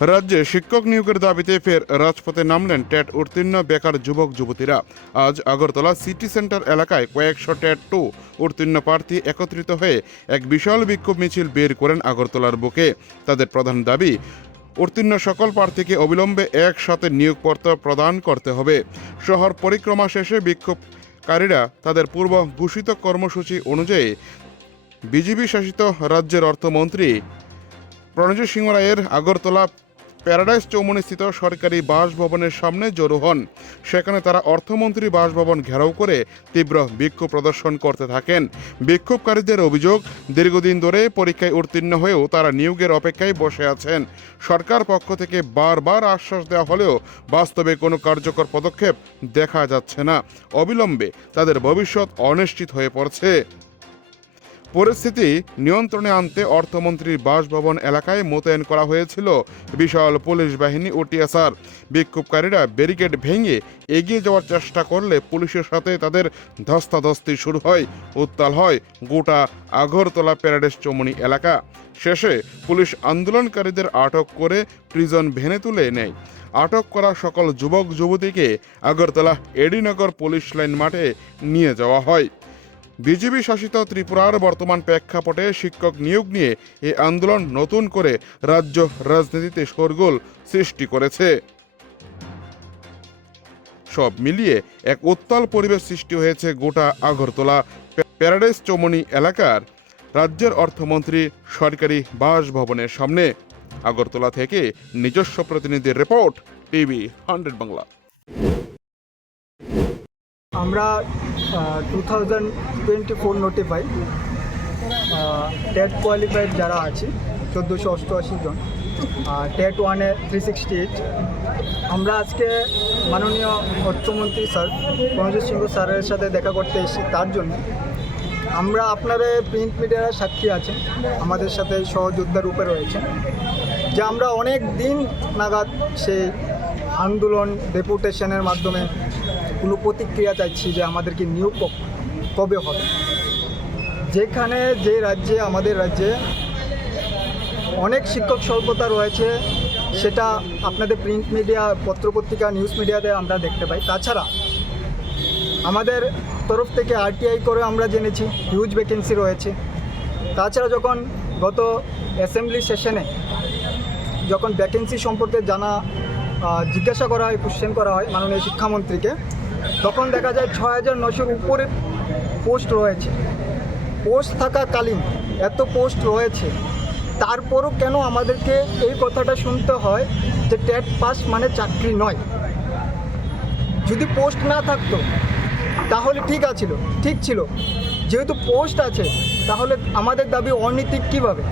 রাজ্যে শিক্ষক নিয়োগের দাবিতে ফের রাজপথে নামলেন টেট উত্তীর্ণ বেকার যুবক যুবতীরা। আজ আগরতলা সিটি সেন্টার এলাকায় কয়েকশো টেট 2 উত্তীর্ণ প্রার্থী একত্রিত হয়ে এক বিশাল বিক্ষোভ মিছিল বের করেন আগরতলার বুকে। তাদের প্রধান দাবি, উত্তীর্ণ সকল প্রার্থীকে অবিলম্বে একসাথে নিয়োগপত্র প্রদান করতে হবে। শহর পরিক্রমা শেষে বিক্ষোভকারীরা তাদের পূর্ব ঘোষিত কর্মসূচি অনুযায়ী বিজেপি শাসিত রাজ্যের অর্থমন্ত্রী প্রণজিৎ সিংহ রায়ের আগরতলা প্যারাডাইস চৌমুহনীস্থিত সরকারি বাসভবনের সামনে জড়ো হন। সেখানে তারা অর্থমন্ত্রী বাসভবন ঘেরাও করে তীব্র বিক্ষোভ প্রদর্শন করতে থাকেন। বিক্ষোভকারীদের অভিযোগ, দীর্ঘদিন ধরে পরীক্ষায় উত্তীর্ণ হয়েও তারা নিয়োগের অপেক্ষায় বসে আছেন। সরকার পক্ষ থেকে বারবার আশ্বাস দেওয়া হলেও বাস্তবে কোনো কার্যকর পদক্ষেপ দেখা যাচ্ছে না। অবিলম্বে তাদের ভবিষ্যৎ অনিশ্চিত হয়ে পড়ছে। পরিস্থিতি নিয়ন্ত্রণে আনতে অর্থমন্ত্রীর বাসভবন এলাকায় মোতায়েন করা হয়েছিল বিশাল পুলিশ বাহিনী ও টিএসআর। বিক্ষোভকারীরা ব্যারিকেড ভেঙে এগিয়ে যাওয়ার চেষ্টা করলে পুলিশের সাথে তাদের ধস্তাধস্তি শুরু হয়। উত্তাল হয় গোটা আগরতলা প্যারাডাইস চৌমুহনী এলাকা। শেষে পুলিশ আন্দোলনকারীদের আটক করে প্রিজন ভ্যানে তুলে নেয়। আটক করা সকল যুবক যুবতীকে আগরতলা এডিনগর পুলিশ লাইন মাঠে নিয়ে যাওয়া হয়। বিজেপি শাসিত ত্রিপুরার বর্তমান প্রেক্ষাপটে শিক্ষক নিয়োগ নিয়ে এই আন্দোলন নতুন করে রাজ্য রাজনীতিতে শোরগোল সৃষ্টি করেছে। সব মিলিয়ে এক উত্তাল পরিবেশ সৃষ্টি হয়েছে গোটা আগরতলা প্যারাডাইস চৌমুহনী এলাকার রাজ্যের অর্থমন্ত্রী সরকারি বাসভবনের সামনে। আগরতলা থেকে নিজস্ব প্রতিনিধির রিপোর্ট, টিভি 100 বাংলা। আমরা 2024 নোটিফাই টেট কোয়ালিফাইড যারা আছে 1488 জন, টেট 1-এ 368। আমরা আজকে মাননীয় অর্থমন্ত্রী স্যার প্রণজিৎ সিংহ স্যারের সাথে দেখা করতে এসেছি। তার জন্য আমরা আপনাদের প্রিন্ট মিডিয়ার সাক্ষী আছেন, আমাদের সাথে সহযোদ্ধা রূপে রয়েছেন, যে আমরা অনেক দিন নাগাদ সেই আন্দোলন ডেপুটেশনের মাধ্যমে কোনো প্রতিক্রিয়া চাইছি যে আমাদেরকে নিয়োগ কবে হবে। যেখানে যে রাজ্যে, আমাদের রাজ্যে অনেক শিক্ষক স্বল্পতা রয়েছে, সেটা আপনাদের প্রিন্ট মিডিয়া, পত্রপত্রিকা, নিউজ মিডিয়াতে আমরা দেখতে পাই। তাছাড়া আমাদের তরফ থেকে আরটিআই করে আমরা জেনেছি হিউজ ভ্যাকেন্সি রয়েছে। তাছাড়া যখন গত অ্যাসেম্বলি সেশনে যখন ভ্যাকেন্সি সম্পর্কে জিজ্ঞাসা করা হয়, কোশ্চেন করা হয় মাননীয় শিক্ষামন্ত্রীকে, তখন দেখা যায় 6900-র উপরে পোস্ট রয়েছে। পোস্ট থাকাকালীন এত পোস্ট রয়েছে, তারপরও কেন আমাদেরকে এই কথাটা শুনতে হয় যে টেট পাস মানে চাকরি নয়? যদি পোস্ট না থাকতো তাহলে ঠিক ছিল, যেহেতু পোস্ট আছে তাহলে আমাদের দাবি অনৈতিক কীভাবে?